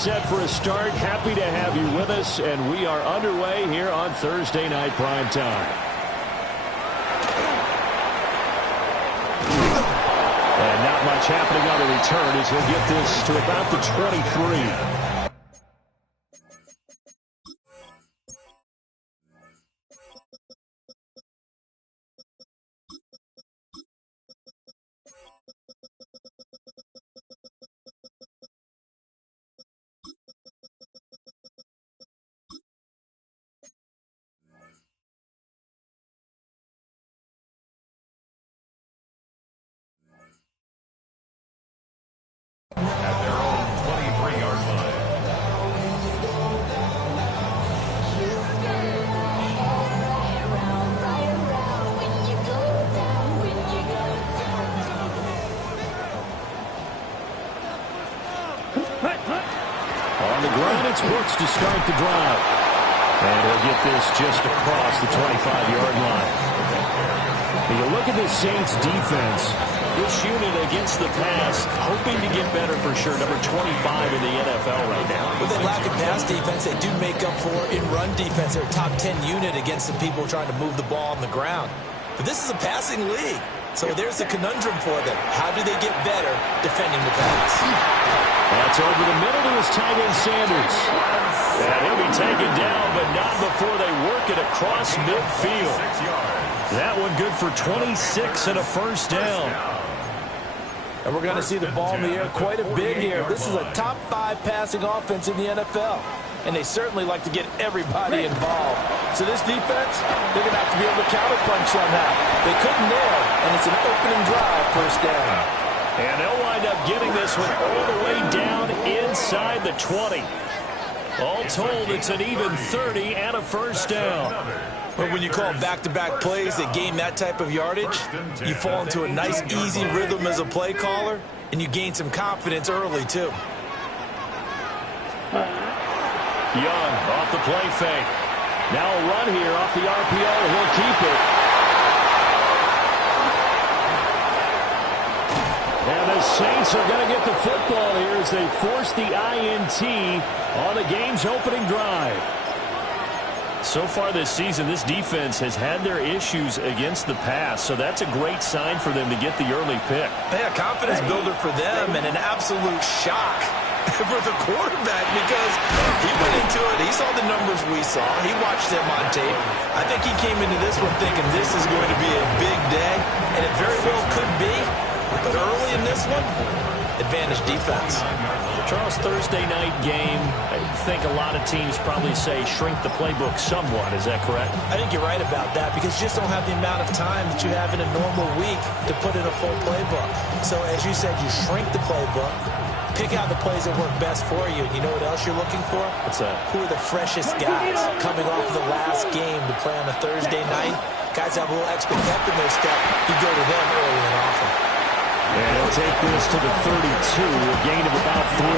set for a start. Happy to have you with us, and we are underway here on Thursday Night Prime Time. And not much happening on the return as he'll get this to about the 23. At their own 23-yard line. On the ground, it's Brooks to start the drive. And he'll get this just across the 25-yard line. When you look at this Saints defense, this unit against the pass, hoping to get better for sure. Number 25 in the NFL right now. With that lack of pass defense, they do make up for in run defense. They're a top 10 unit against the people trying to move the ball on the ground. But this is a passing league. So there's the conundrum for them. How do they get better defending the pass? That's over the middle to his tight end, Sanders. And he'll be taken down, but not before they work it across midfield. That one good for 26 and a first down. And we're going to see the ball in the air quite a bit here. This is a top 5 passing offense in the NFL. And they certainly like to get everybody involved. So this defense, they're going to have to be able to counterpunch somehow. They couldn't there, and it's an opening drive, first down. And they'll wind up getting this one all the way down inside the 20. All told, it's an even 30 and a first down. But when you call back-to-back plays that gain that type of yardage, you fall into a nice, easy rhythm as a play caller, and you gain some confidence early, too. Young off the play fake. Now a run here off the RPO. He'll keep it. And the Saints are going to get the football here as they force the INT on the game's opening drive. So far this season, this defense has had their issues against the pass, so that's a great sign for them to get the early pick. Yeah, confidence builder for them and an absolute shock for the quarterback because he went into it. He saw the numbers we saw. He watched them on tape. I think he came into this one thinking this is going to be a big day, and it very well could be. But early in this one, advantage defense. Charles, Thursday night game, I think a lot of teams probably say shrink the playbook somewhat. Is that correct? I think you're right about that because you just don't have the amount of time that you have in a normal week to put in a full playbook. So as you said, you shrink the playbook, pick out the plays that work best for you. And you know what else you're looking for? What's that? Who are the freshest guys coming off of the last game to play on a Thursday night? Guys have a little extra pep in their step. You go to them early and often. And he'll take this to the 32, a gain of about 3.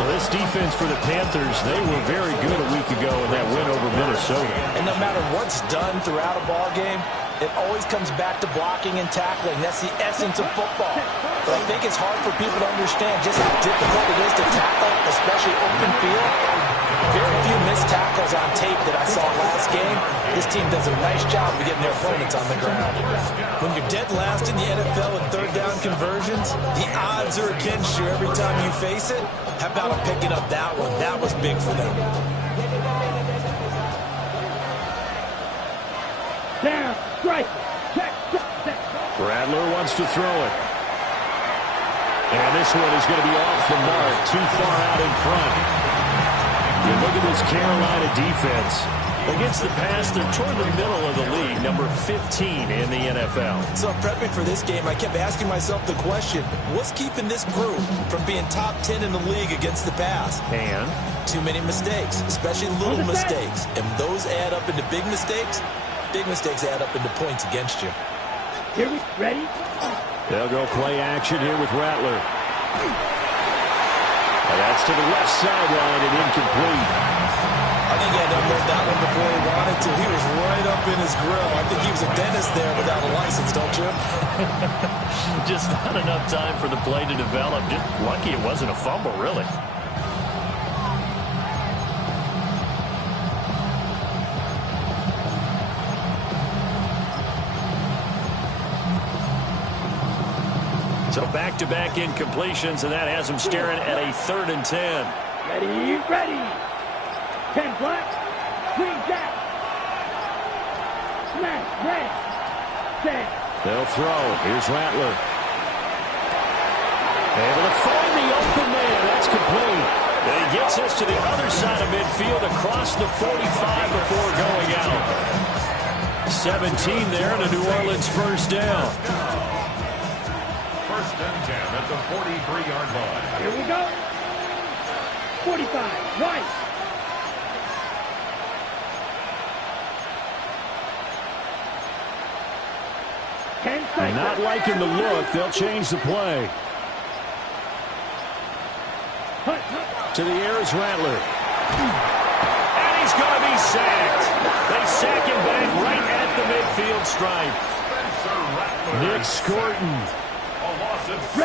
Well, this defense for the Panthers, they were very good a week ago in that win over Minnesota. And no matter what's done throughout a ball game, it always comes back to blocking and tackling. That's the essence of football. But I think it's hard for people to understand just how difficult it is to tackle, especially open field. Very few missed tackles on tape that I saw last game. This team does a nice job of getting their opponents on the ground. When you're dead last in the NFL in third down conversions, the odds are against you every time you face it. How about them picking up that one? That was big for them. Down, strike, check. Rattler wants to throw it. And this one is going to be off the mark, too far out in front. You look at this Carolina defense. Against the pass, they're toward the middle of the league, number 15 in the NFL. So prepping for this game, I kept asking myself the question, what's keeping this group from being top 10 in the league against the pass? And? Too many mistakes, especially little mistakes. And those add up into big mistakes. Big mistakes add up into points against you. Here we ready? They'll go play action here with Rattler. And that's to the left sideline and incomplete. A I think he had to unload that one before he wanted to. He was right up in his grill. I think he was a dentist there without a license, don't you? Just not enough time for the play to develop. Just lucky it wasn't a fumble, really. So back-to-back incompletions, and that has him staring at a 3rd and 10. Ready, ready. 10 black, green jack. Smash, red, set. They'll throw. Here's Rattler. Able to find the open man. That's complete. And he gets us to the other side of midfield across the 45 before going out. 17 there and a New Orleans first down. First and 10 at the 43-yard line. Here we go. 45, right. Not liking the look. They'll change the play. To the air is Rattler. And he's going to be sacked. They sack him back right at the midfield stripe. Nick Scorton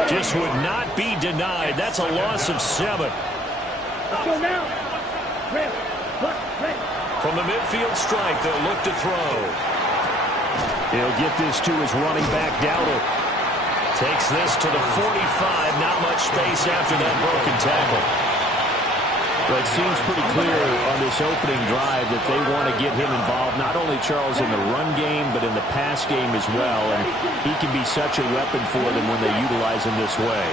just would not be denied. That's a loss of 7. Let's go now. Ready. From the midfield stripe, they'll look to throw. He'll get this to his running back, Dowdle. Takes this to the 45. Not much space after that broken tackle. But it seems pretty clear on this opening drive that they want to get him involved, not only, Charles, in the run game, but in the pass game as well. And he can be such a weapon for them when they utilize him this way.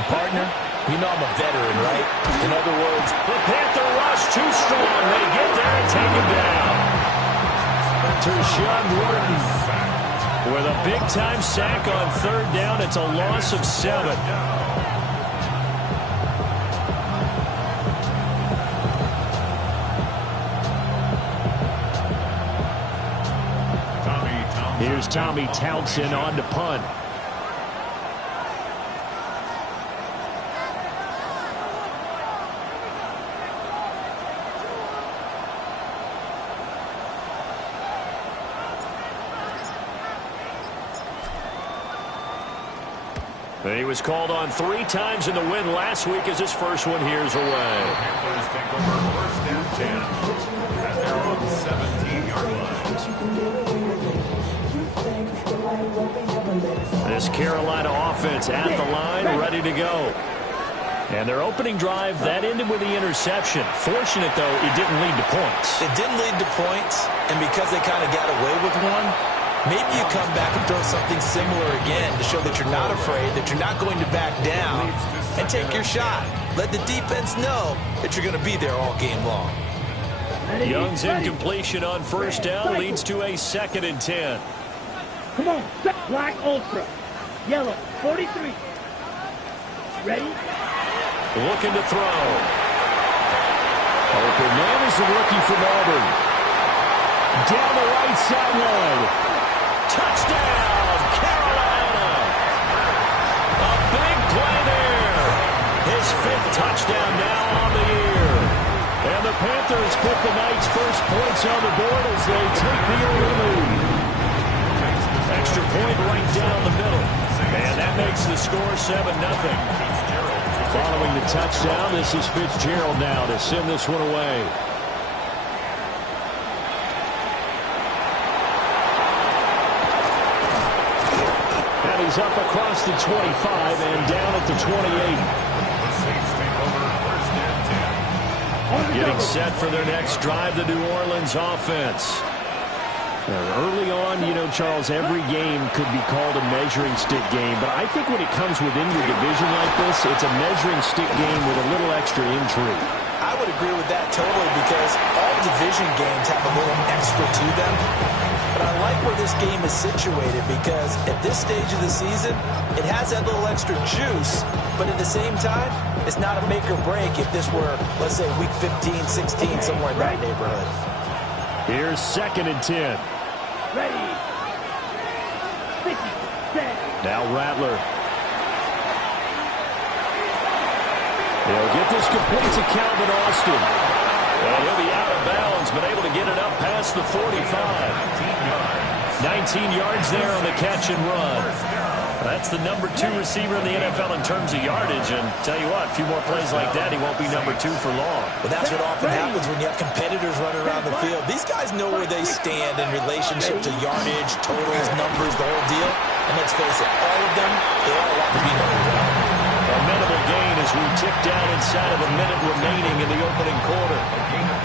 And, partner, you know I'm a veteran, right? In other words, the Panther rush too strong. They get there and take him down. Tershawn Wharton with a big-time sack on 3rd down. It's a loss of 7. Here's Tommy Townsend on to punt. He was called on 3 times in the win last week as his first one here's away. Panthers take over first and 10 at their own 17-yard line. This Carolina offense at the line, ready to go. And their opening drive, that ended with the interception. Fortunate, though, it didn't lead to points. it didn't lead to points, and because they kind of got away with one, maybe you come back and throw something similar again to show that you're not afraid, that you're not going to back down, and take your shot. Let the defense know that you're going to be there all game long. Young's incompletion on first down leads to a 2nd and 10. Come on, black ultra, yellow, 43. Ready? Looking to throw. Open man is the rookie from Auburn. Down the right sideline. Touchdown, Carolina. A big play there. His 5th touchdown now on the year. And the Panthers put the night's first points on the board as they take the early lead. Extra point right down the middle. And that makes the score 7-0. Following the touchdown, this is Fitzgerald now to send this one away. And he's up across the 25 and down at the 28. Getting set for their next drive, the New Orleans offense. Early on, you know, Charles, every game could be called a measuring stick game, but I think when it comes within your division like this, it's a measuring stick game with a little extra intrigue. I would agree with that totally because all division games have a little extra to them. But I like where this game is situated because at this stage of the season, it has that little extra juice, but at the same time, it's not a make or break if this were, let's say, week 15, 16, somewhere in that neighborhood. Here's 2nd and 10. Ready. 50, set. Now Rattler. He'll get this complete to Calvin Austin. And he'll be out of bounds, but able to get it up past the 45. 19 yards there on the catch and run. That's the number 2 receiver in the NFL in terms of yardage. And tell you what, a few more plays like that, he won't be number 2 for long. Well, that's what often happens when you have competitors running around the field. These guys know where they stand in relationship to yardage, totals, numbers, the whole deal. And let's face it, all of them, they all want to be number 1. A minimal gain as we tick down inside of a minute remaining in the opening quarter.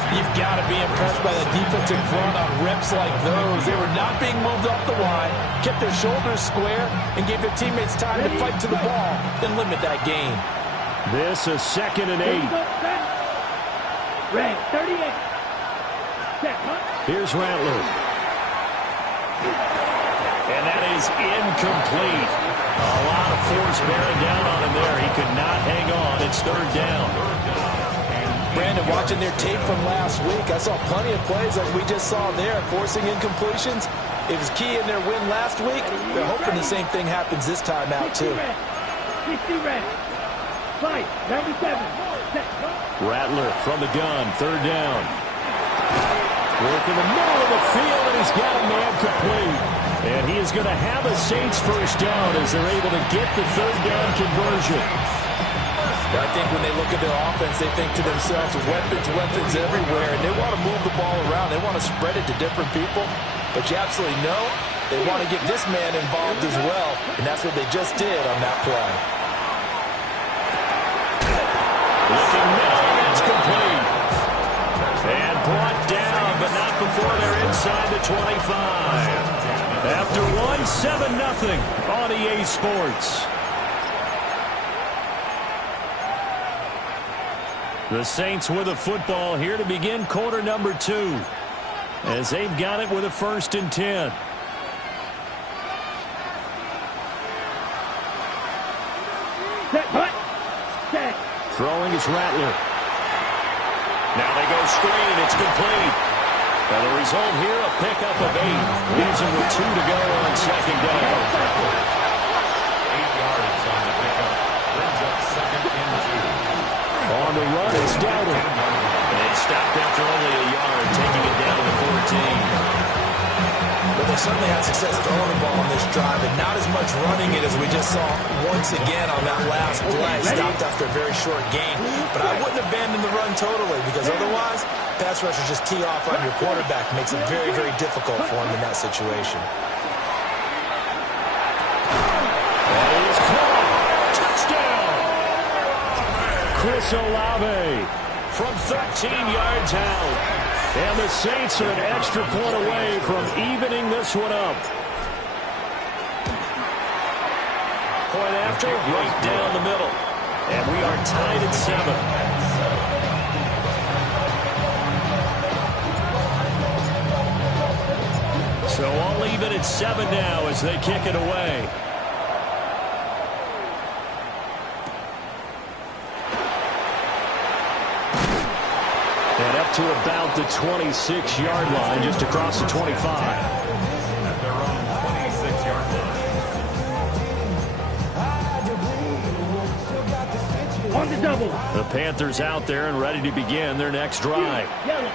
You've got to be impressed by the defensive front on reps like those. They were not being moved off the line, kept their shoulders square, and gave their teammates time to fight to the ball and limit that gain. This is 2nd and 8. Red, 38. Here's Rattler. And that is incomplete. A lot of force bearing down on him there. He could not hang on. It's 3rd down. Brandon, watching their tape from last week, I saw plenty of plays like we just saw there, forcing incompletions. It was key in their win last week. They're hoping the same thing happens this time out, too. 60 red. 97. Rattler from the gun, 3rd down. Work in the middle of the field, and he's got a man complete. And he is going to have a Saints first down as they're able to get the 3rd down conversion. I think when they look at their offense, they think to themselves, weapons everywhere, and they want to move the ball around. They want to spread it to different people. But you absolutely know they want to get this man involved as well, and that's what they just did on that play. Looking middle, it's complete. And brought down, but not before they're inside the 25. After one, 7-0 on EA Sports. The Saints with a football here to begin quarter number 2. As they've got it with a 1st and 10. Throwing is Rattler. Now they go screen. It's complete. And the result here, a pickup of 8. Leaves him with 2 to go on 2nd down. 8 yards on the pickup. Brings up 2nd and 2. On the run, it's Dowdle. And it stopped after only a yard, taking it down to the 14. But they certainly had success throwing the ball on this drive, and not as much running it as we just saw once again on that last play. Stopped after a very short gain. But I wouldn't abandon the run totally, because otherwise, pass rushers just tee off on your quarterback. Makes it very, very difficult for him in that situation. That is caught. Touchdown! Chris Olave from 13 yards out. And the Saints are an extra point away from evening this one up. Point after, right down the middle. And we are tied at 7. So all even at 7 now as they kick it away. And up to about the 26-yard line, just across the 25. At their own 26-yard line. On the double. The Panthers out there and ready to begin their next drive. Yellow.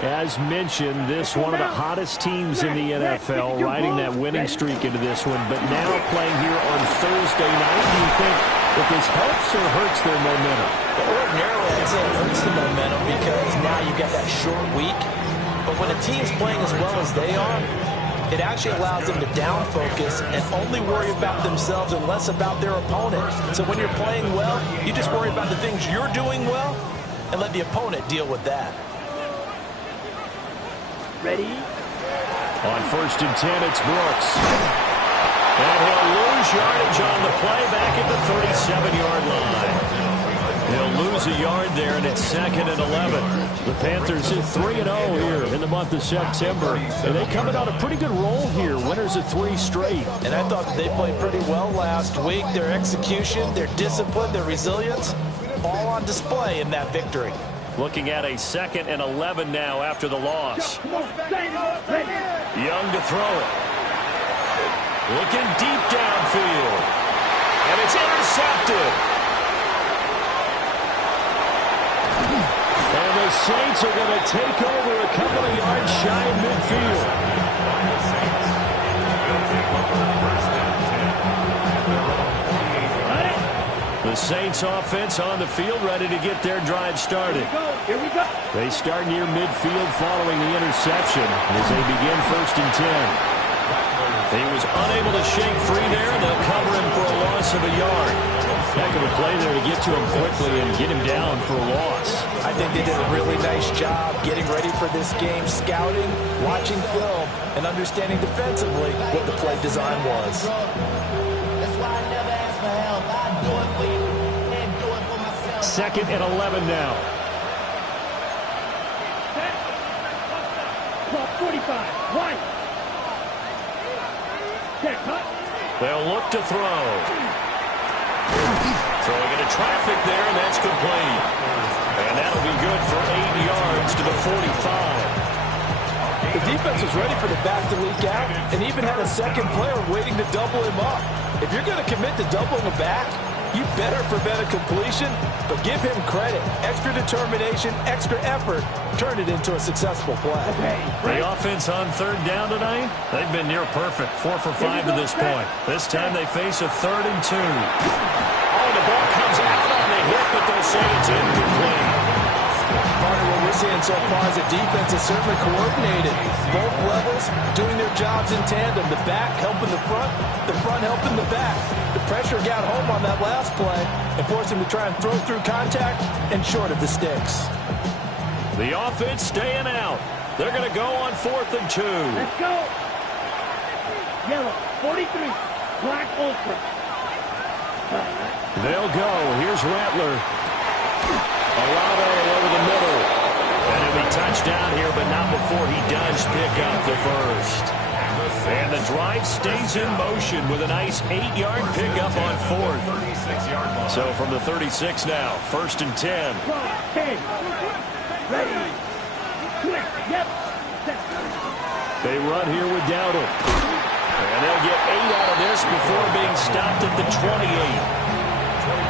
As mentioned, this one of the hottest teams in the NFL, riding that winning streak into this one, but now playing here on Thursday night. Do you think that this helps or hurts their momentum? Ordinarily, I'd say it hurts the momentum because now you've got that short week. But when a team's playing as well as they are, it actually allows them to down focus and only worry about themselves and less about their opponent. So when you're playing well, you just worry about the things you're doing well and let the opponent deal with that. Ready? On 1st and 10, it's Brooks. And he'll lose yardage on the play back at the 37-yard line. He'll lose a yard there, and it's 2nd and 11. The Panthers hit 3-0 here in the month of September. And they coming on a pretty good roll here, winners of 3 straight. And I thought that they played pretty well last week. Their execution, their discipline, their resilience, all on display in that victory. Looking at a 2nd and 11 now after the loss. Come on, ready? Young to throw it. Looking deep downfield. And it's intercepted. And the the Saints are going to take over a couple of yards shy of midfield. The Saints offense on the field, ready to get their drive started. Here we go. They start near midfield following the interception as they begin 1st and 10. He was unable to shake free there, and they'll cover him for a loss of a yard. Heck of a play there to get to him quickly and get him down for a loss. I think they did a really nice job getting ready for this game, scouting, watching film, and understanding defensively what the play design was. That's why I never ask for help. I do it for you and do it for myself. 2nd and 11 now. Clock 45. One. Check, cut. They'll look to throw. Throwing into traffic there, and that's complete. And that'll be good for 8 yards to the 45. The defense was ready for the back to leak out and even had a second player waiting to double him up. If you're going to commit to doubling a back, you better prevent a completion, but give him credit. Extra determination, extra effort, turn it into a successful play. The offense on 3rd down tonight, they've been near perfect. 4 for 5 to this point. This time they face a 3rd and 2. Oh, the ball comes out on the hit, but they'll say it's incomplete. Partner, what we're seeing so far is the defense is certainly coordinated. Both levels doing their jobs in tandem. The back helping the front helping the back. The pressure got home on that last play and forced him to try and throw through contact and short of the sticks. The offense staying out. They're going to go on 4th and 2. Let's go. Yellow, 43. Black, ultra. They'll go. Here's Rattler. Alado over the middle. And he'll be touchdown here, but not before he does pick up the first. And the drive stays in motion with a nice 8-yard pickup on 4th. So from the 36 now, 1st and 10. 10. Ready. Quick. Yep. They run here with Dowdle. And they'll get 8 out of this before being stopped at the 28.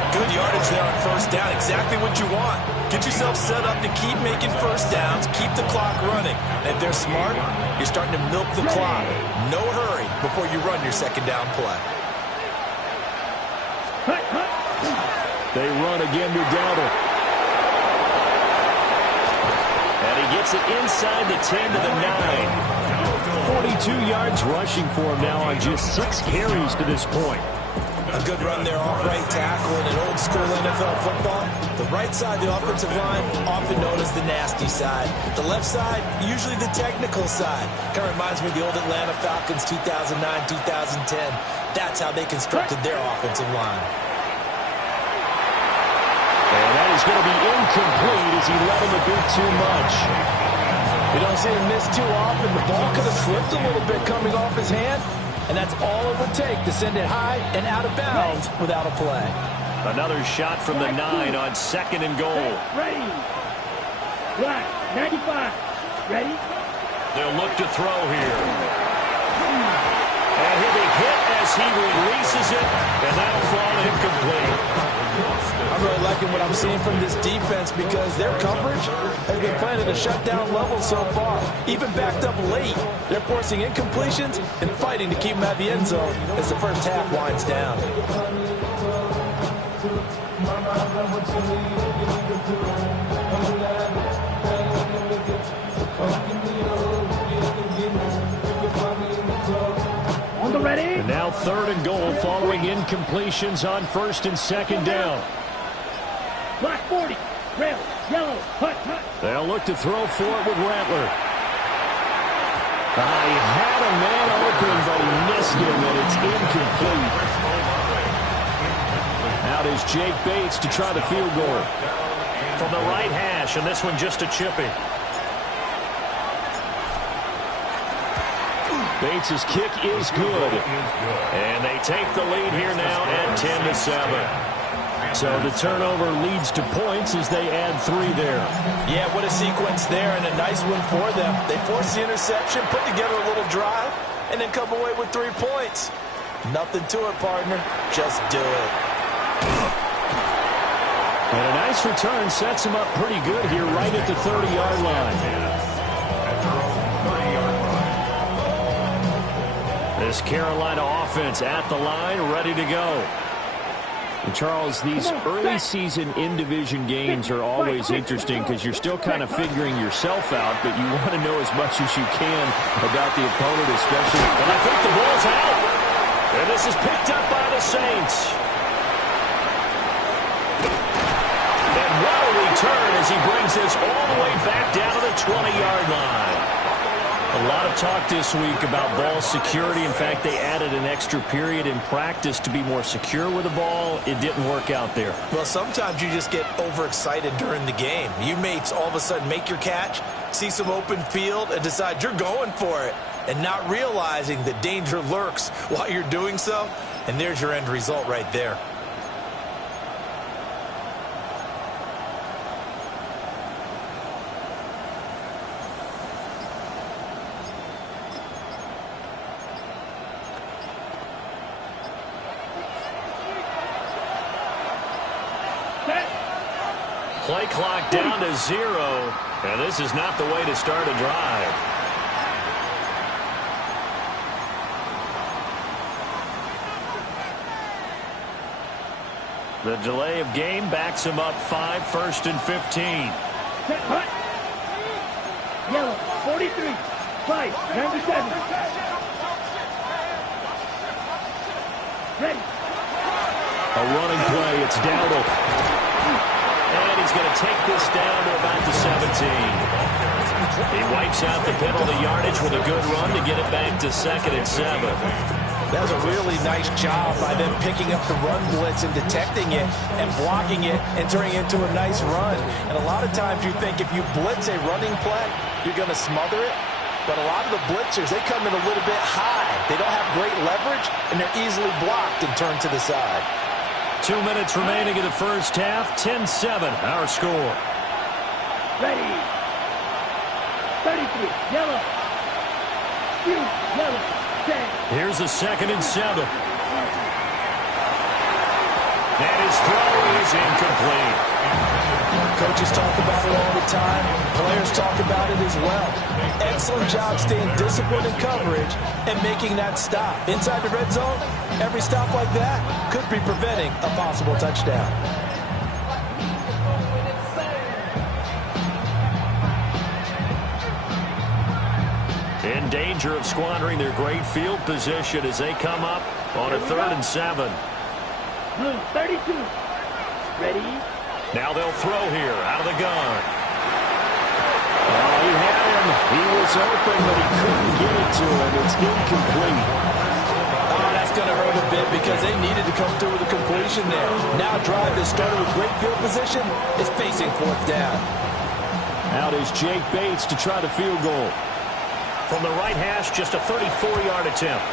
Good yardage there on 1st down. Exactly what you want. Get yourself set up to keep making 1st downs, keep the clock running. And if they're smart, you're starting to milk the clock. No hurry before you run your 2nd down play. They run again with Dowdle. And he gets it inside the 10 to the 9. 42 yards rushing for him now on just 6 carries to this point. A good run there off right tackle in an old-school NFL football. The right side, the offensive line, often known as the nasty side. The left side, usually the technical side. Kind of reminds me of the old Atlanta Falcons 2009, 2010. That's how they constructed their offensive line. And that is going to be incomplete as he let him a bit too much. You don't see him miss too often. The ball could have slipped a little bit coming off his hand. And that's all it would take to send it high and out of bounds without a play. Another shot from the 9 on 2nd and goal. Ready. Black, 95. Ready. They'll look to throw here. And he'll be hit as he releases it, and that'll fall incomplete. I'm really liking what I'm seeing from this defense because their coverage has been playing at a shutdown level so far. Even backed up late, they're forcing incompletions and fighting to keep them out of the end zone as the first half winds down. On the ready. And now 3rd and goal following incompletions on 1st and 2nd down. Black 40. Rail. Yellow. Hut, hut. They'll look to throw for it with Rattler. He had a man open, but he missed him, and it's incomplete. Out is Jake Bates to try the field goal. From the right hash, and this one just a chippy. Bates' kick is good. And they take the lead here now at 10-7. So the turnover leads to points as they add 3 there. Yeah, what a sequence there, and a nice one for them. They force the interception, put together a little drive, and then come away with 3 points. Nothing to it, partner. Just do it. And a nice return sets him up pretty good here right at the 30-yard line. This Carolina offense at the line, ready to go. And Charles, these early season in-division games are always interesting because you're still kind of figuring yourself out, but you want to know as much as you can about the opponent, especially. And I think the ball's out. And this is picked up by the Saints. And what a return as he brings this all the way back down to the 20-yard line. A lot of talk this week about ball security. In fact, they added an extra period in practice to be more secure with the ball. It didn't work out there. Well, sometimes you just get overexcited during the game. You may all of a sudden make your catch, see some open field, and decide you're going for it, and not realizing the danger lurks while you're doing so. And there's your end result right there. Play clock down to 0, and this is not the way to start a drive. The delay of game backs him up 5, 1st and 15. Yellow, 43, 5, 97. Ready. A running play, it's Dowdle. And he's going to take this down to about the 17. He wipes out the penalty yardage with a good run to get it back to 2nd and 7. That was a really nice job by them picking up the run blitz and detecting it and blocking it and turning it into a nice run. And a lot of times you think if you blitz a running play, you're going to smother it. But a lot of the blitzers, they come in a little bit high. They don't have great leverage, and they're easily blocked and turned to the side. 2 minutes remaining in the first half. 10-7, our score. Ready. 33, yellow. Shoot, yellow. 10. Here's a 2nd and 7. And his throw is incomplete. Coaches talk about it all the time. Players talk about it as well. Excellent job staying disciplined in coverage and making that stop. Inside the red zone, every stop like that could be preventing a possible touchdown. In danger of squandering their great field position as they come up on a 3rd and 7. Blue, 32. Ready. Now they'll throw here out of the gun. Oh, he had him. He was open, but he couldn't get it to him. It's incomplete. Oh, that's going to hurt a bit because they needed to come through with a completion there. Now a drive that started with great field position is facing 4th down. Out is Jake Bates to try the field goal. From the right hash, just a 34-yard attempt.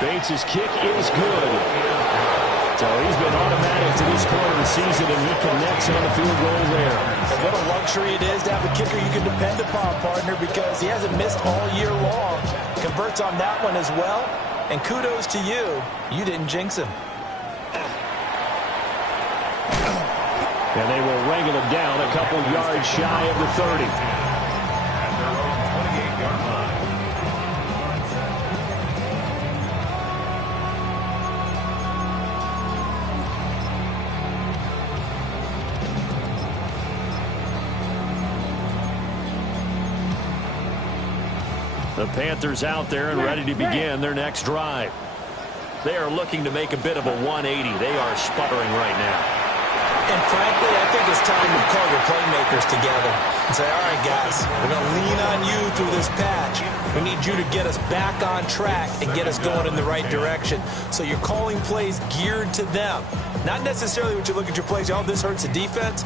Bates' kick is good. So he's been automatic to this point of the season, and he connects on the field goal there. And what a luxury it is to have a kicker you can depend upon, partner, because he hasn't missed all year long. Converts on that one as well, and kudos to you. You didn't jinx him. And they will wrangle him down a couple yards shy of the 30. At their own 28-yard line. The Panthers out there and ready to begin their next drive. They are looking to make a bit of a 180. They are sputtering right now. And frankly, I think it's time to call your playmakers together and say, all right, guys, we're going to lean on you through this patch. We need you to get us back on track and get us going in the right direction. So you're calling plays geared to them. Not necessarily what you look at your plays, oh, this hurts the defense.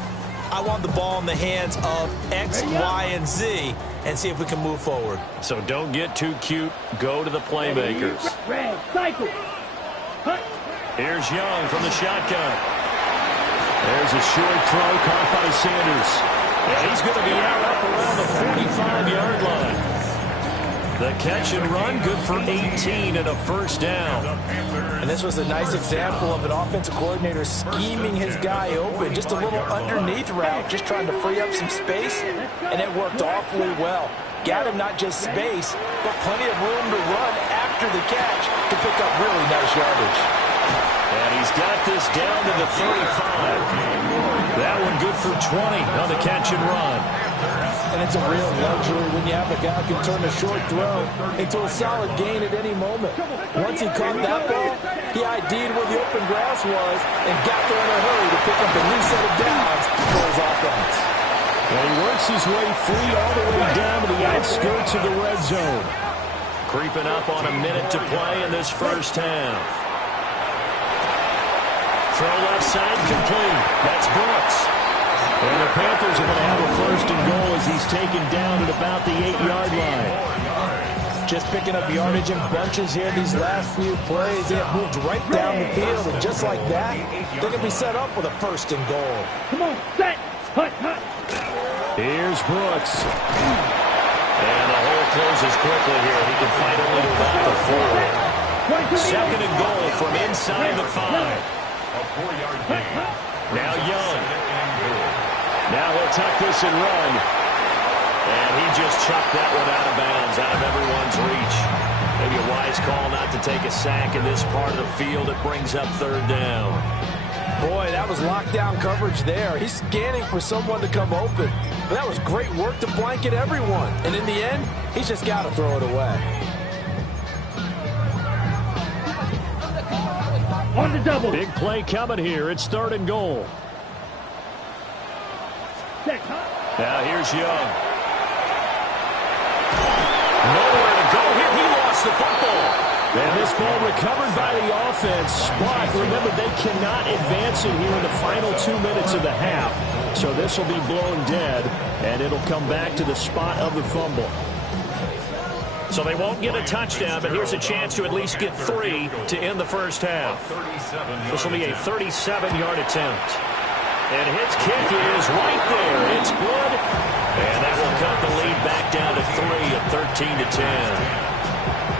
I want the ball in the hands of X, Y, and Z and see if we can move forward. So don't get too cute. Go to the playmakers. Red, cycle. Hut. Here's Young from the shotgun. There's a short throw caught by Sanders. And he's going to be out up around the 45-yard line. The catch and run, good for 18 and a first down. And this was a nice example of an offensive coordinator scheming his guy open. Just a little underneath route, just trying to free up some space, and it worked awfully well. Got him not just space, but plenty of room to run after the catch to pick up really nice yardage. And he's got this down to the 35. That one good for 20 on the catch and run. And it's a real luxury when you have a guy who can turn a short throw into a solid gain at any moment. Once he caught that ball, he ID'd where the open grass was and got there in a hurry to pick up a new set of downs for his offense. And he works his way free all the way down to the outskirts of the red zone. Creeping up on a minute to play in this first half. Throw left side complete. That's Brooks. And the Panthers are going to have a first and goal as he's taken down at about the 8-yard line. Just picking up yardage in bunches here these last few plays. They have moved right down the field, and just like that, they're going to be set up with a first and goal. Come on, set. Hut, hut. Here's Brooks. And the hole closes quickly here. He can fight only to about the 4. Second and goal from inside the 5. A 4-yard gain. Now Young. Now he'll tuck this and run. And he just chucked that one out of bounds, out of everyone's reach. Maybe a wise call not to take a sack in this part of the field. It brings up third down. Boy, that was lockdown coverage there. He's scanning for someone to come open. But that was great work to blanket everyone. And in the end, he's just got to throw it away. On the double. Big play coming here. It's third and goal. Now here's Young. Nowhere to go here. He lost the football. And this ball recovered by the offense. But remember, they cannot advance it here in the final 2 minutes of the half. So this will be blown dead, and it'll come back to the spot of the fumble. So they won't get a touchdown, but here's a chance to at least get 3 to end the first half. This will be a 37-yard attempt. And his kick is right there. It's good. And that will cut the lead back down to 3 at 13-10.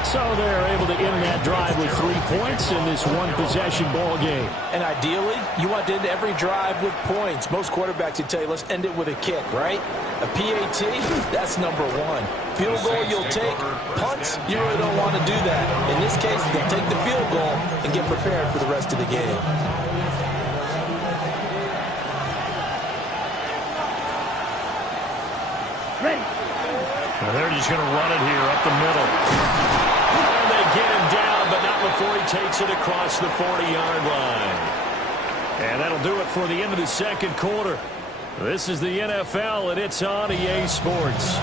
So they're able to end that drive with 3 points in this one-possession ball game. And ideally, you want to end every drive with points. Most quarterbacks would tell you, let's end it with a kick, right? A PAT, that's number 1. Field goal you'll take. Punts, you really don't want to do that. In this case, they'll take the field goal and get prepared for the rest of the game. Ready. Well, they're just going to run it here up the middle. And they get him down, but not before he takes it across the 40-yard line. And that'll do it for the end of the second quarter. This is the NFL, and it's on EA Sports.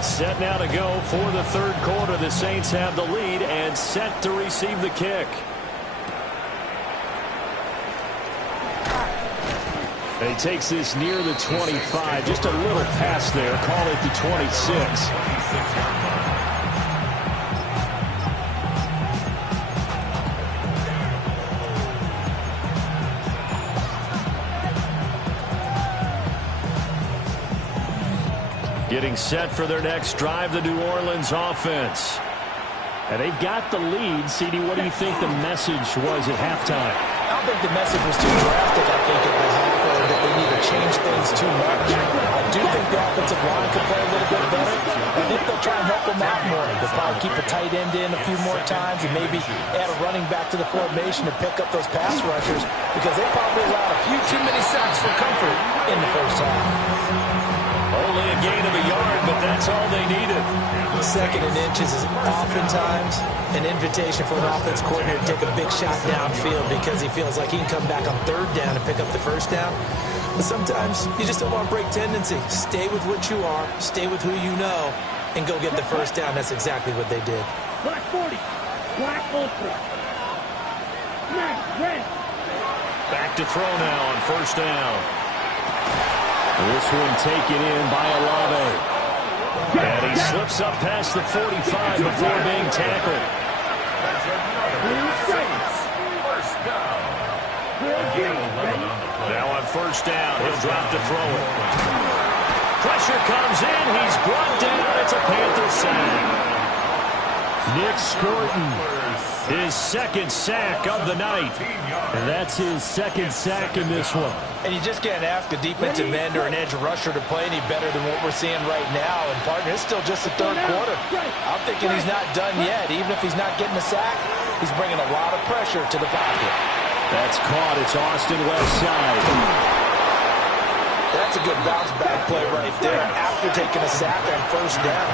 Set now to go for the third quarter. The Saints have the lead and set to receive the kick. And he takes this near the 25. Just a little pass there. Call it the 26. Getting set for their next drive, the New Orleans offense. And they've got the lead. CD, what do you think the message was at halftime? I don't think the message was too drastic. I think it was that they need to change things too much. I do think the offensive line could play a little bit better. I think they'll try and help them out more. They'll probably keep a tight end in a few more times and maybe add a running back to the formation to pick up those pass rushers because they probably allowed a few too many sacks for comfort in the first half. Only a gain of a yard, but that's all they needed. Second and inches is oftentimes an invitation for an offense coordinator to take a big shot downfield because he feels like he can come back on third down and pick up the first down. But sometimes you just don't want to break tendency. Stay with what you are, stay with who you know, and go get the first down. That's exactly what they did. Black 40. Black ultra. Next, red. Back to throw now on first down. This one taken in by Olave. And he slips up past the 45 before being tackled. First down. Now on first down, he'll drop to throw it. Pressure comes in. He's brought down. It's a Panthers sack. Nick Scorton, his second sack of the night. And that's his second sack in this one. And you just can't ask a defensive end or an edge rusher to play any better than what we're seeing right now. And, partner, it's still just the third quarter. I'm thinking he's not done yet. Even if he's not getting a sack, he's bringing a lot of pressure to the pocket. That's caught. It's Austin left side. That's a good bounce-back play right there after taking a sack on first down.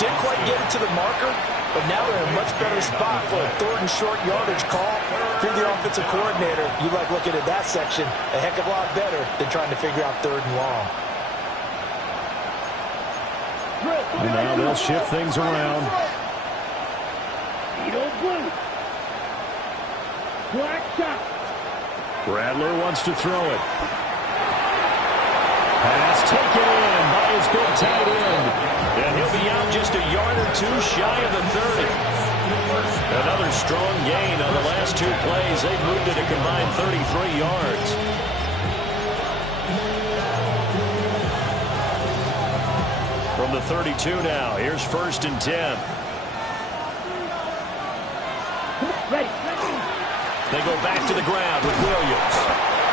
Didn't quite get it to the marker, but now they're in a much better spot for a third and short yardage call. If you're the offensive coordinator, you like looking at that section a heck of a lot better than trying to figure out third and long. And now they'll shift things around. Blue. Black shot. Rattler wants to throw it. Pass taken in by his big tight end. And he'll be out just a yard or two shy of the 30. Another strong gain on the last two plays. They've moved it a combined 33 yards. From the 32 now, here's first and 10. Ready. They go back to the ground with Williams.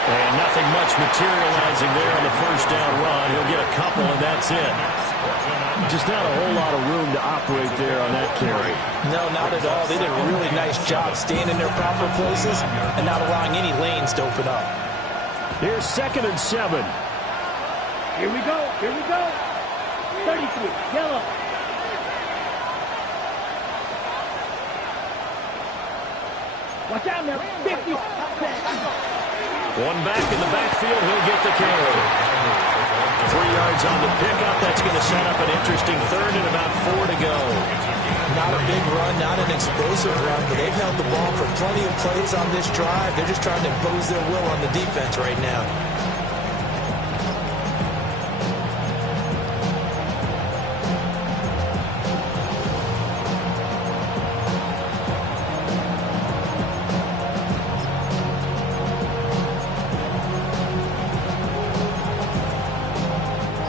And nothing much materializing there on the first down run. He'll get a couple, and that's it. Just not a whole lot of room to operate there on that carry. No, not at all. They did a really nice job staying in their proper places and not allowing any lanes to open up. Here's second and 7. Here we go. 33. Yellow. Watch out now. 50. One back in the backfield. He'll get the carry. 3 yards on the pickup. That's going to set up an interesting third and about 4 to go. Not a big run, not an explosive run, but they've held the ball for plenty of plays on this drive. They're just trying to impose their will on the defense right now.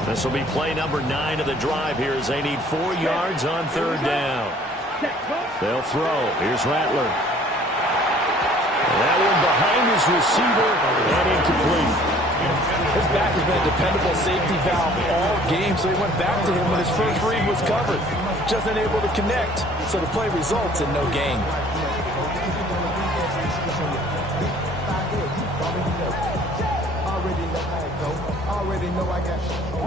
This will be play number 9 of the drive here as they need 4 yards on third down. They'll throw. Here's Rattler. That one behind his receiver and incomplete. His back has been a dependable safety valve all game, so he went back to him when his first read was covered. Just unable to connect, so the play results in no gain.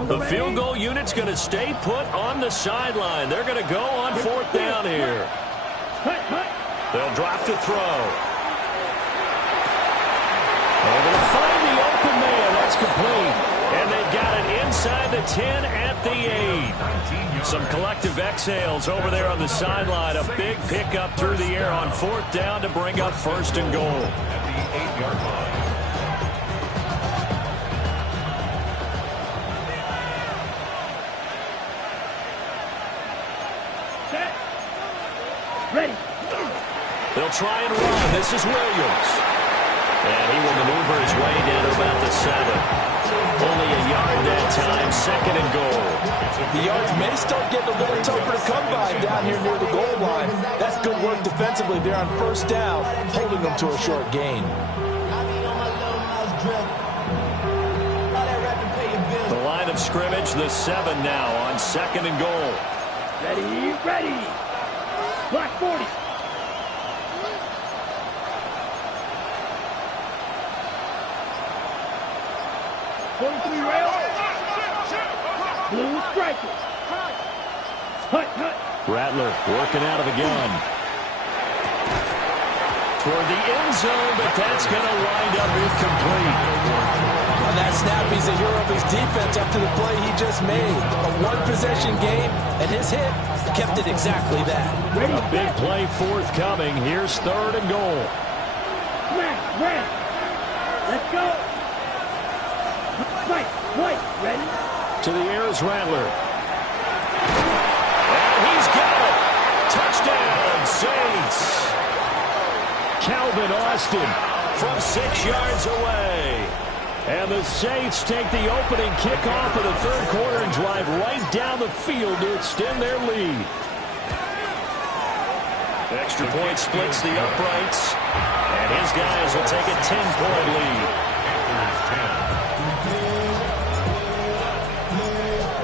The field goal unit's going to stay put on the sideline. They're going to go on fourth down here. They'll drop to throw. They're going to find the open man. That's complete. And they've got it inside the 10 at the 8. Some collective exhales over there on the sideline. A big pickup through the air on fourth down to bring up first and goal. At the 8-yard line. Ready. They'll try and run. This is Williams. And he will maneuver his way down to about the 7. Only a yard that time, second and goal. The yards may start getting a little tougher to come by down here near the goal line. That's good work defensively there on first down, holding them to a short gain. The line of scrimmage, the 7 now on second and goal. Ready. Black 40. Rail. Blue striker. Hut. Rattler working out of the gun. Toward the end zone, but that's going to wind up incomplete. On that snap, he's a hero of his defense after the play he just made. A one-possession game, and his hit kept it exactly that. A big play forthcoming. Here's third and goal. Red. Let's go. Fight. White, ready? To the air is Rattler. And he's got it. Touchdown, Saints. Calvin Austin from 6 yards away. And the Saints take the opening kickoff of the third quarter and drive right down the field to extend their lead. Extra point splits the uprights. And his guys will take a 10-point lead.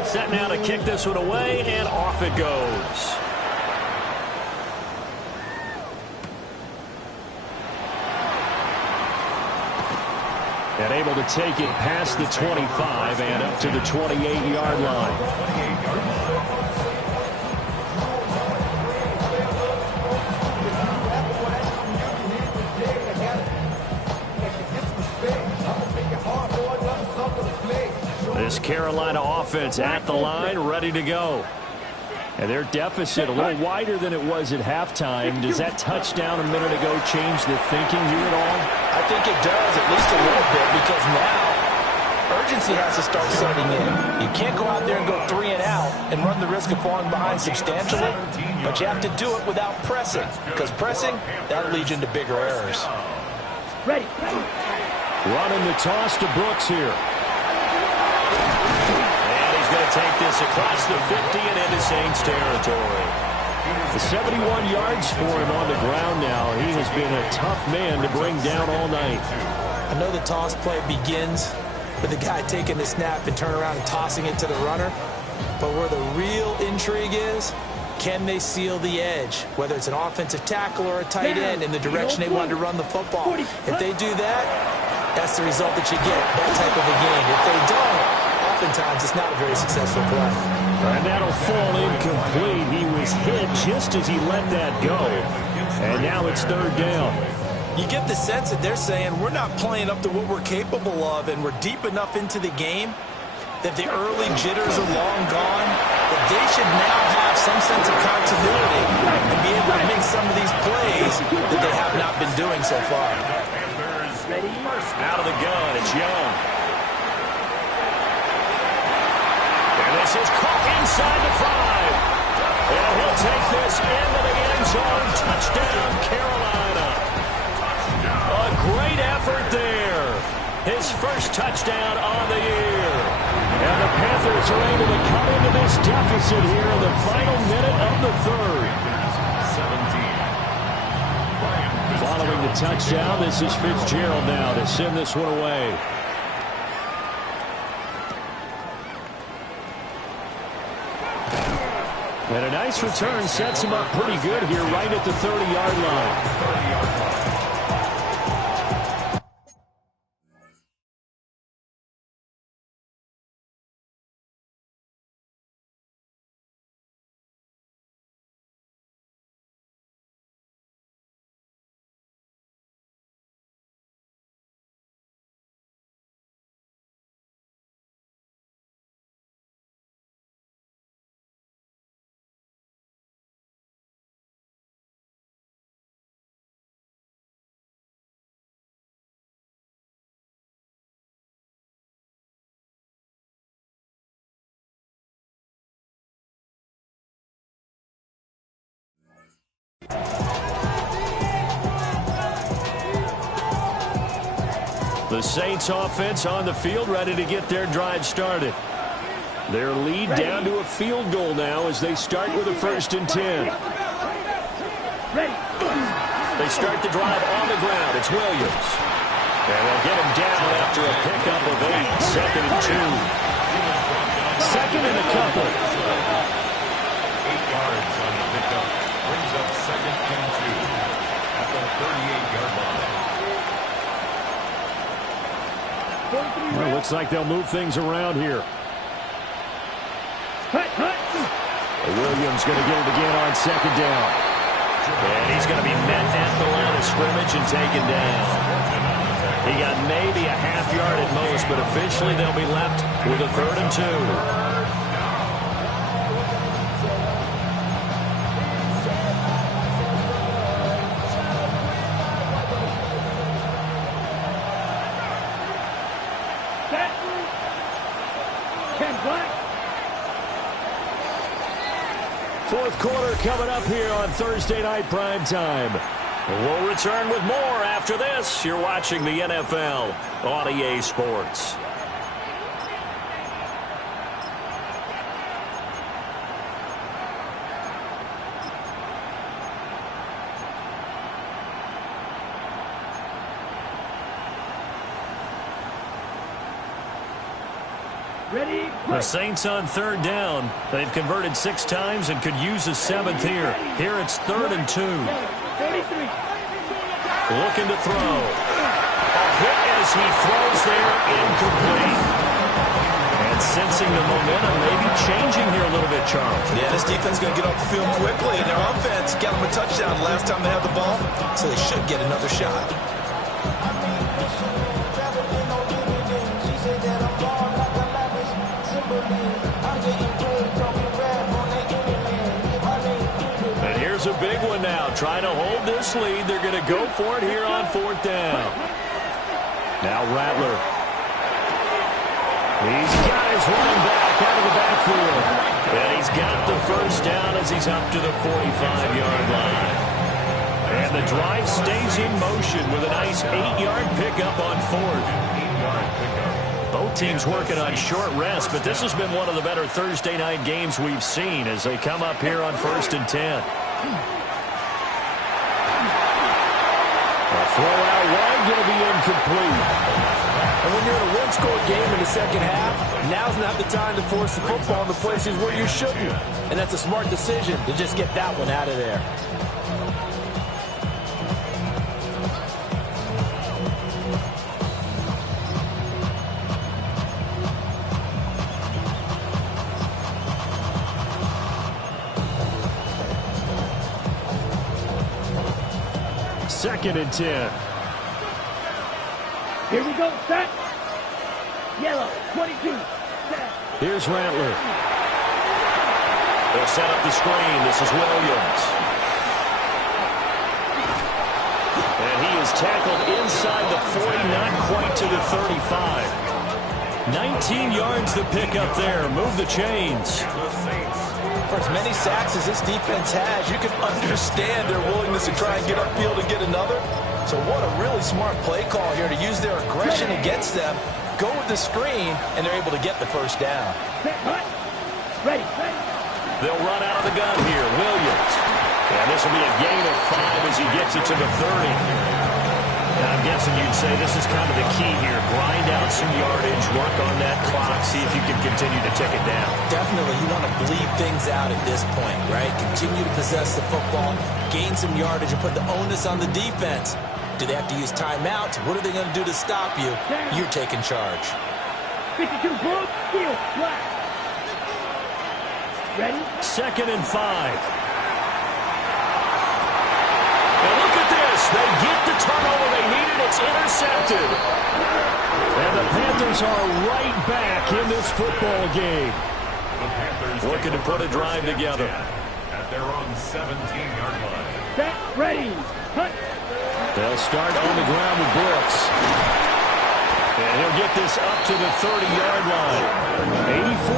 Set now to kick this one away, and off it goes. And able to take it past the 25 and up to the 28-yard line. This Carolina offense at the line, ready to go. And their deficit a little wider than it was at halftime. Does that touchdown a minute ago change the thinking here at all? I think it does, at least a little bit, because now urgency has to start setting in. You can't go out there and go 3 and out and run the risk of falling behind substantially, but you have to do it without pressing, because pressing, that'll lead you into bigger errors. Ready. Running the toss to Brooks here. Going to take this across the 50 and into Saints territory. The 71 yards for him on the ground now. He has been a tough man to bring down all night. I know the toss play begins with the guy taking the snap and turning around and tossing it to the runner. But where the real intrigue is, can they seal the edge? Whether it's an offensive tackle or a tight end in the direction they want to run the football. If they do that, that's the result that you get, that type of a game. If they don't, oftentimes it's not a very successful play. And that'll fall incomplete. He was hit just as he let that go. And now it's third down. You get the sense that they're saying we're not playing up to what we're capable of, and we're deep enough into the game that the early jitters are long gone, that they should now have some sense of continuity and be able to make some of these plays that they have not been doing so far. Out of the gun, it's Young. This is caught inside the 5. And he'll take this into the end zone. Touchdown, Carolina. A great effort there. His first touchdown on the year. And the Panthers are able to cut into this deficit here in the final minute of the third. 17. Following the touchdown, this is Fitzgerald now to send this one away. And a nice return sets him up pretty good here right at the 30-yard line. The Saints offense on the field, ready to get their drive started. Their lead down to a field goal now as they start with a 1st and 10. They start the drive on the ground. It's Williams. And they'll get him down after a pickup of 8. 2nd and 2. 2nd and a couple. 8 yards on the pickup. Brings up 2nd and 2 at the 38-yard line. Well, looks like they'll move things around here. Williams going to get it again on 2nd down. And he's going to be met at the line of scrimmage and taken down. He got maybe a half yard at most, but officially they'll be left with a 3rd and 2. Fourth quarter coming up here on Thursday Night Primetime. We'll return with more after this. You're watching the NFL on EA Sports. Ready? The Saints on third down. They've converted 6 times and could use a 7th here. Here it's 3rd and 2. 33. Looking to throw. A hit as he throws there, incomplete. And sensing the momentum, maybe changing here a little bit, Charles. Yeah, this defense is going to get off the field quickly, and their offense got them a touchdown last time they had the ball, so they should get another shot. And here's a big one now. Trying to hold this lead. They're going to go for it here on 4th down. Now Rattler. He's got his running back out of the backfield. And he's got the first down as he's up to the 45-yard line. And the drive stays in motion with a nice 8-yard pickup on 4th. Both teams working on short rest, but this has been one of the better Thursday night games we've seen as they come up here on 1st and 10. A throw out wide, going to be incomplete. And when you're in a one-score game in the second half, now's not the time to force the football in the places where you shouldn't. And that's a smart decision to just get that one out of there. Second and 10. Here we go, set. Yellow, 22. Set. Here's Rattler. They'll set up the screen. This is Williams. And he is tackled inside the 40, not quite to the 35. 19 yards to pick up there. Move the chains. For as many sacks as this defense has, you can understand their willingness to try and get upfield and get another. So what a really smart play call here to use their aggression against them, go with the screen, and they're able to get the first down. Set, hut. Ready, ready. They'll run out of the gun here. Williams. And this will be a gain of 5 as he gets it to the 30. And I'm guessing you'd say this is kind of the key here. Grind out some yardage, work on that clock, see if you can continue to tick it down. Definitely, you want to bleed things out at this point, right? Continue to possess the football, gain some yardage, and put the onus on the defense. Do they have to use timeouts? What are they going to do to stop you? You're taking charge. 52 blue, steel, black. Ready? 2nd and 5. And look at this. They get the turnover they needed. It's intercepted. And the Panthers are right back in this football game. Looking to put a drive together. At their own 17-yard line. Set, ready, hut. They'll start on the ground with Brooks. And he'll get this up to the 30-yard line.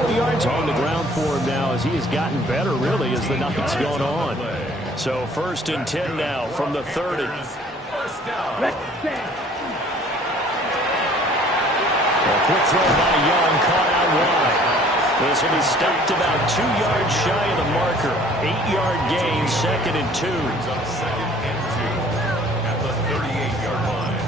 84 yards on the ground for him now as he has gotten better, really, as the night's gone on. So 1st and 10 now from the 30. Set. A quick throw by Young, caught out wide. This will be stopped about 2 yards shy of the marker. 8-yard gain, 2nd and 2. Up 2nd and 2 at the 38-yard line.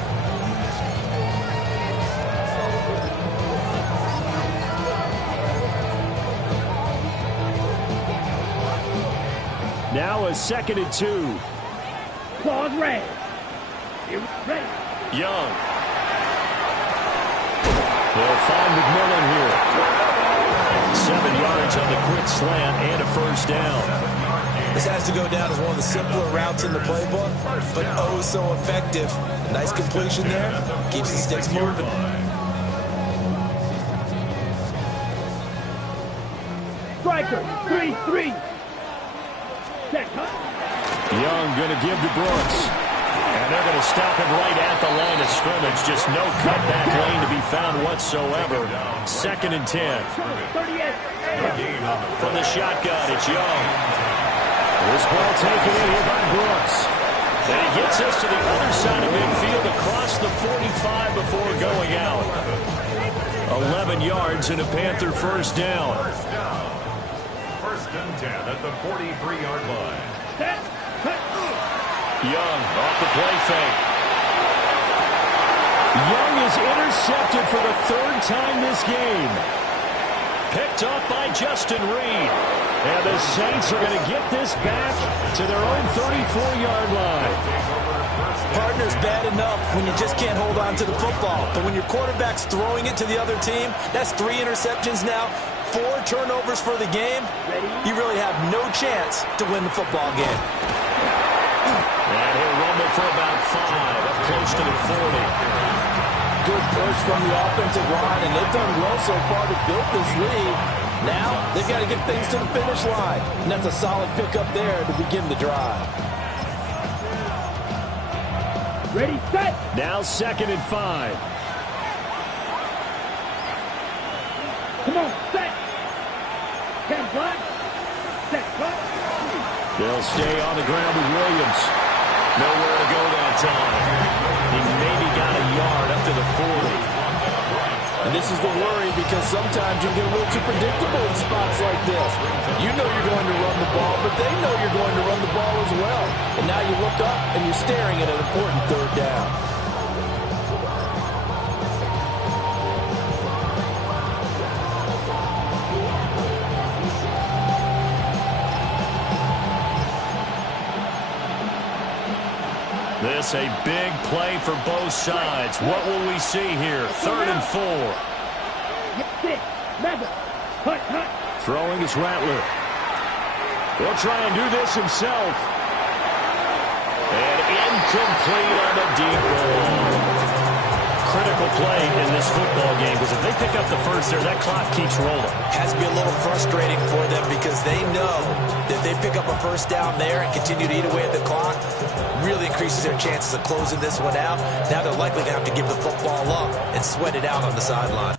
Now a 2nd and 2. Claws red. Here, ready. Young. They'll find McMillan here. 7 yards on the quick slant and a first down. This has to go down as one of the simpler routes in the playbook, but oh so effective. Nice completion there. Keeps the sticks moving. Striker, 3-3. Set, hut. Young going to give to Brooks. And they're going to stop him right at the line of scrimmage. Just no cutback lane to be found whatsoever. 2nd and 10. 38. From the shotgun, it's Young. This ball taken in here by Brooks. And he gets us to the other side of midfield across the 45 before going out. 11 yards and a Panther first down. First and 10 at the 43-yard line. Young off the play fake. Young is intercepted for the third time this game. Picked up by Justin Reed. And the Saints are going to get this back to their own 34-yard line. Partner's bad enough when you just can't hold on to the football. But when your quarterback's throwing it to the other team, that's 3 interceptions now, 4 turnovers for the game. You really have no chance to win the football game. And he'll rumble for about 5, up close to the 40. Good push from the offensive line, and they've done well so far to build this lead. Now, they've got to get things to the finish line. And that's a solid pickup there to begin the drive. Ready, set. Now 2nd and 5. Come on, set. 10 block. Set, block. They'll stay on the ground with Williams. Nowhere to go that time. He maybe got a yard up to the 40. And this is the worry because sometimes you get a little too predictable in spots like this. You know you're going to run the ball, but they know you're going to run the ball as well. And now you look up and you're staring at an important third down. This a big play for both sides. What will we see here? 3rd and 4. Throwing is Rattler. He'll try and do this himself. And incomplete on the deep ball. Critical play in this football game because if they pick up the first there, that clock keeps rolling. Has to be a little frustrating for them because they know that if they pick up a first down there and continue to eat away at the clock, really increases their chances of closing this one out. Now they're likely going to have to give the football up and sweat it out on the sideline.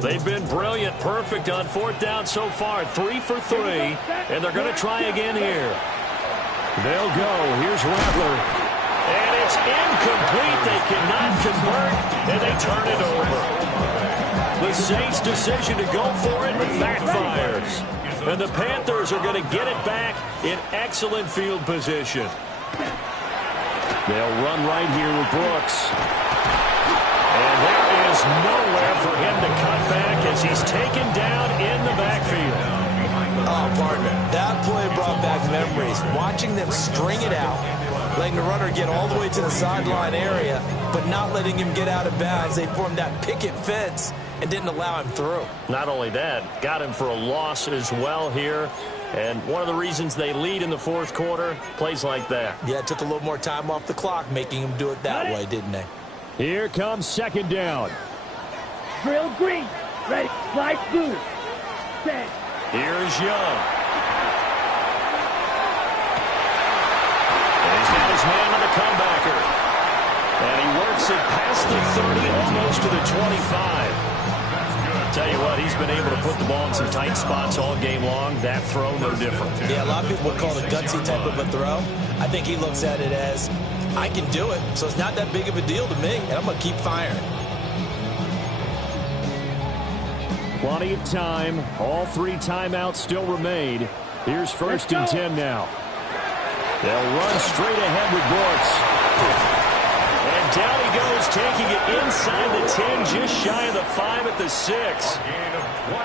They've been brilliant, perfect on 4th down so far. 3 for 3, and they're going to try again here. They'll go. Here's Rattler. And it's incomplete. They cannot convert, and they turn it over. The Saints' decision to go for it backfires. And the Panthers are going to get it back in excellent field position. They'll run right here with Brooks. And there is nowhere for him to cut back as he's taken down in the backfield. Oh, partner, that play brought back memories. Watching them string it out, letting the runner get all the way to the sideline area, but not letting him get out of bounds. They formed that picket fence and didn't allow him through. Not only that, got him for a loss as well here. And one of the reasons they lead in the 4th quarter, plays like that. Yeah, it took a little more time off the clock, making him do it that way, didn't they? Here comes 2nd down. Drill green. Ready. Slide blue. Set. Here's Young. And he's got his man on the comebacker. And he works it past the 30, almost to the 25. Tell you what, he's been able to put the ball in some tight spots all game long. That throw, no different. Yeah, a lot of people would call it a gutsy type of a throw. I think he looks at it as, I can do it, so it's not that big of a deal to me, and I'm going to keep firing. Plenty of time. All 3 timeouts still remain. Here's 1st and 10 now. They'll run straight ahead with Brooks. And down he goes, taking it inside the 10, just shy of the 5 at the 6.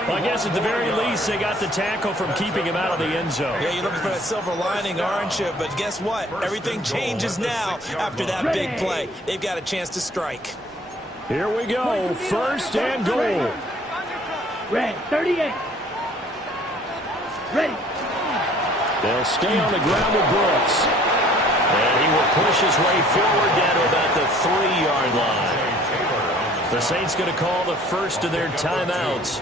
Well, I guess at the very least, they got the tackle from keeping him out of the end zone. Yeah, you're looking for that silver lining, aren't you? But guess what? Everything changes now after that big play. They've got a chance to strike. Here we go, 1st and goal. Red, 38. Ready. They'll stay on the ground with Brooks. And he will push his way forward down to about the 3-yard line. The Saints going to call the first of their timeouts.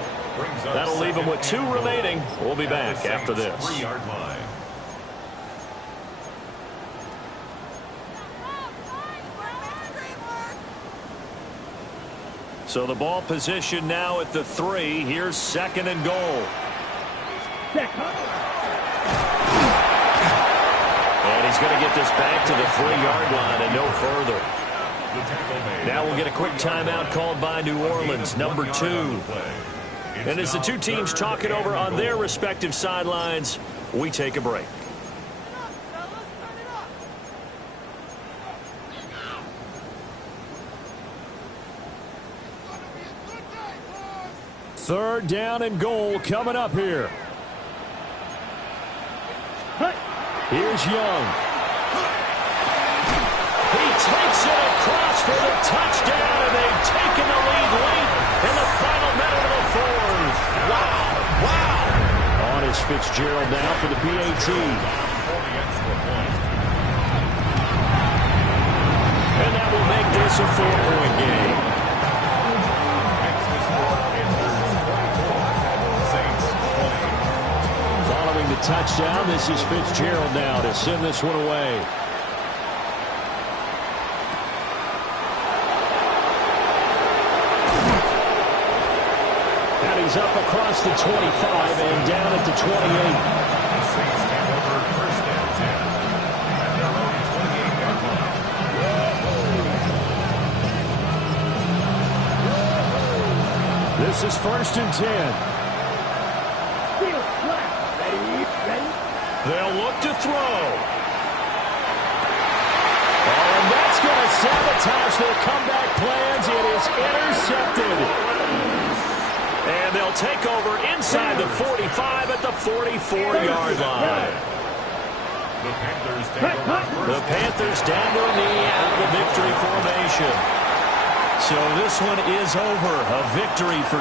That'll leave them with 2 remaining. We'll be back after this. 3-yard line. So the ball position now at the 3. Here's 2nd and goal. And he's going to get this back to the 3-yard line and no further. Now we'll get a quick timeout called by New Orleans, number 2. And as the 2 teams talk it over on their respective sidelines, we take a break. Third down and goal coming up here. Here's Young. He takes it across for the touchdown, and they've taken the lead late in the final minute of the 4th. Wow. On is Fitzgerald now for the PAT. And that will make this a 4-point game. Following the touchdown, this is Fitzgerald now to send this one away. And he's up across the 25 and down at the 28. The Saints take over 1st and 10 at their own 28-yard line. This is 1st and 10. They'll look to throw. Oh, and that's going to sabotage their comeback plans. It is intercepted. And they'll take over inside the 45 at the 44-yard line. The Panthers down to a knee out of the victory formation. So this one is over. A victory for